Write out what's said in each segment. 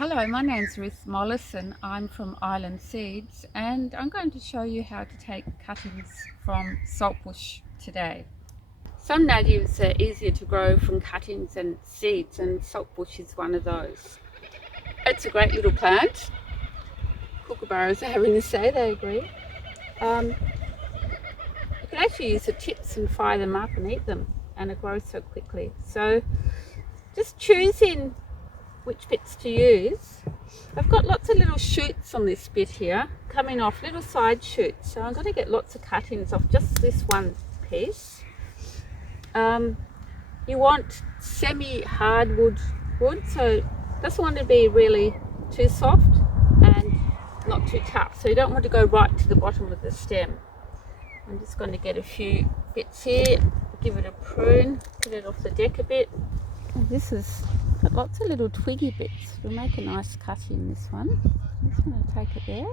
Hello, my name's Ruth Mollison. I'm from Island Seeds and I'm going to show you how to take cuttings from saltbush today. Some natives are easier to grow from cuttings and seeds, and saltbush is one of those. It's a great little plant. Kookaburras are having a say, they agree. You can actually use the tips and fry them up and eat them, and it grows so quickly. So just choosing which bits to use. I've got lots of little shoots on this bit here coming off, little side shoots, so I'm going to get lots of cuttings off just this one piece. You want semi-hardwood wood, so it doesn't want to be really too soft and not too tough, so you don't want to go right to the bottom of the stem. I'm just going to get a few bits here, give it a prune, get it off the deck a bit. And this is got lots of little twiggy bits. We'll make a nice cut in this one. I'm just going to take it there.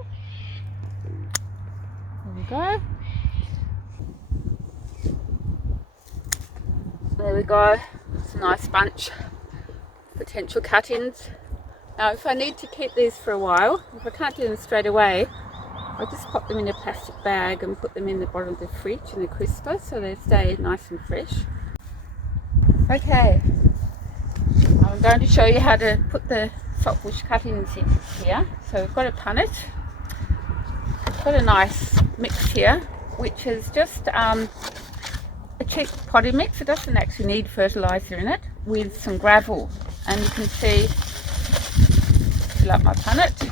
There we go. There we go. It's a nice bunch of potential cuttings. Now if I need to keep these for a while, if I can't do them straight away, I just pop them in a plastic bag and put them in the bottom of the fridge in the crisper so they stay nice and fresh. Okay, I'm going to show you how to put the saltbush cuttings in here. So we've got a punnet. I've got a nice mix here, which is just a cheap potting mix. It doesn't actually need fertiliser in it, with some gravel. And you can see, fill up my punnet.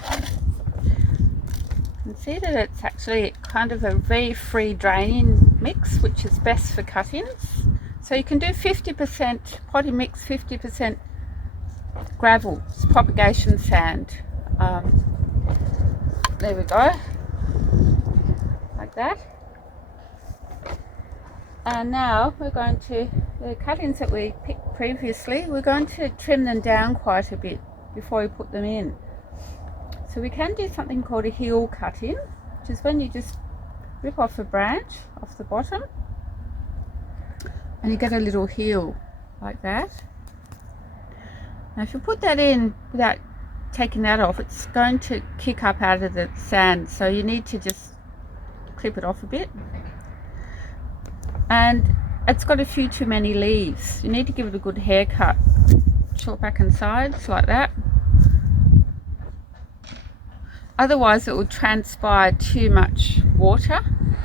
You can see that it's actually kind of a very free draining mix, which is best for cuttings. So you can do 50% potting mix, 50% gravel, it's propagation sand. There we go, like that. And now we're going to, the cuttings that we picked previously, we're going to trim them down quite a bit before we put them in. So we can do something called a heel cutting, which is when you just rip off a branch off the bottom and you get a little heel like that. Now if you put that in without taking that off, it's going to kick up out of the sand, so you need to just clip it off a bit. And it's got a few too many leaves. You need to give it a good haircut, short back and sides like that. Otherwise it will transpire too much water.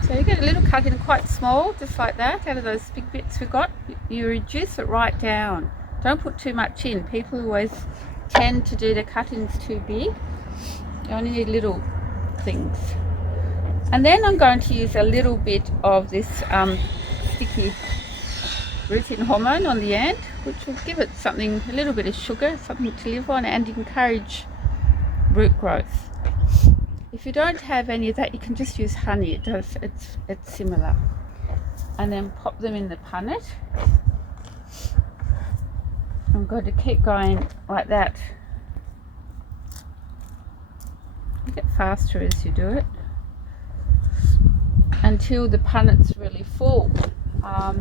So you get a little cutting quite small, just like that, out of those big bits we've got. You reduce it right down. Don't put too much in. People always tend to do the cuttings too big. You only need little things. And then I'm going to use a little bit of this sticky rooting hormone on the end, which will give it something, a little bit of sugar, something to live on, and encourage root growth. If you don't have any of that, you can just use honey. It's similar. And then pop them in the punnet. I'm going to keep going like that. You get faster as you do it, until the punnet's really full. Pop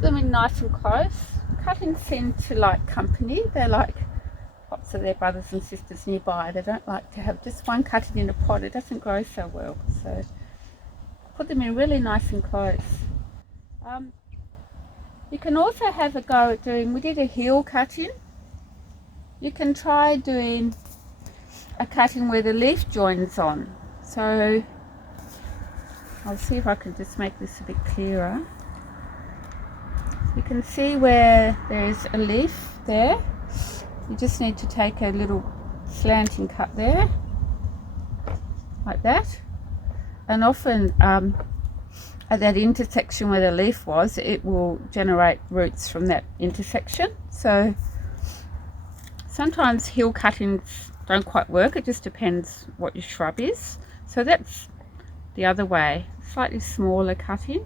them in nice and close. Cuttings seem to like company. They like lots of their brothers and sisters nearby. They don't like to have just one cutting in a pot. It doesn't grow so well. So put them in really nice and close. You can also have a go at doing, we did a heel cutting. You can try doing a cutting where the leaf joins on. So I'll see if I can just make this a bit clearer. You can see where there's a leaf there. You just need to take a little slanting cut there, like that. And often at that intersection where the leaf was, it will generate roots from that intersection. So sometimes heel cuttings don't quite work. It just depends what your shrub is. So that's the other way, slightly smaller cutting.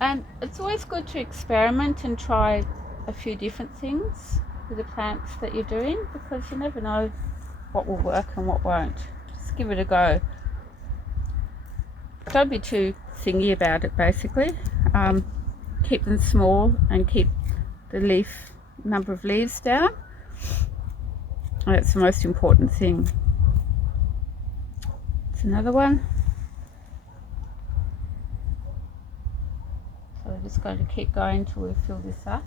And it's always good to experiment and try a few different things with the plants that you're doing, because you never know what will work and what won't. Just give it a go. Don't be too thingy about it, basically. Keep them small and keep the number of leaves down. That's the most important thing. It's another one. So we're just going to keep going until we fill this up.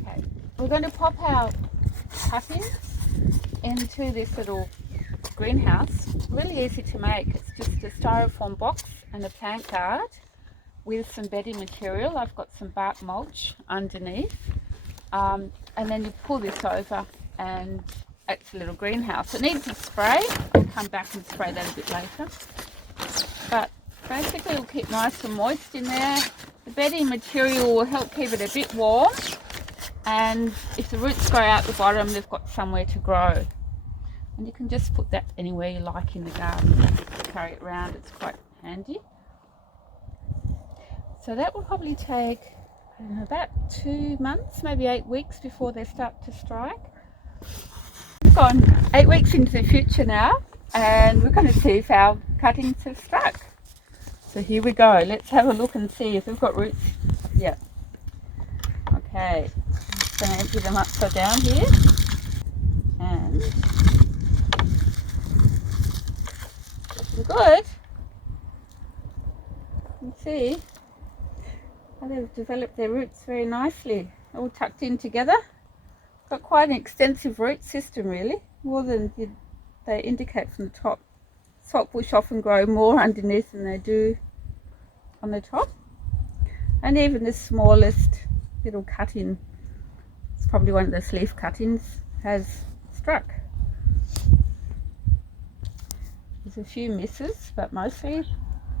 Okay, we're going to pop our cuttings into this little greenhouse. Really easy to make. It's just a styrofoam box and a plant guard with some bedding material. I've got some bark mulch underneath, and then you pull this over and it's a little greenhouse. It needs a spray. I'll come back and spray that a bit later, but basically it'll keep nice and moist in there. The bedding material will help keep it a bit warm, and if the roots grow out the bottom, they've got somewhere to grow. And you can just put that anywhere you like in the garden. Carry it around, it's quite handy. So that will probably take, I don't know, about 2 months, maybe 8 weeks before they start to strike. We've gone 8 weeks into the future now, and we're going to see if our cuttings have struck. So here we go. Let's have a look and see if we've got roots. Yeah. Okay. I'm just going to empty them upside down here. And we're good. You can see how they've developed their roots very nicely, all tucked in together. Got quite an extensive root system, really, more than they indicate from the top. Saltbush often grow more underneath than they do on the top, and even the smallest little cutting, it's probably one of those leaf cuttings, has struck. There's a few misses, but mostly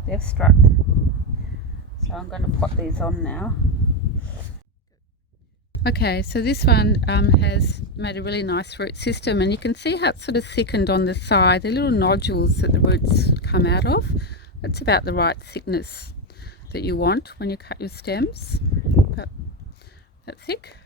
they've struck. So I'm going to pop these on now. Okay, so this one has made a really nice root system, and you can see how it's sort of thickened on the side. The little nodules that the roots come out of, that's about the right thickness that you want when you cut your stems. But that thick.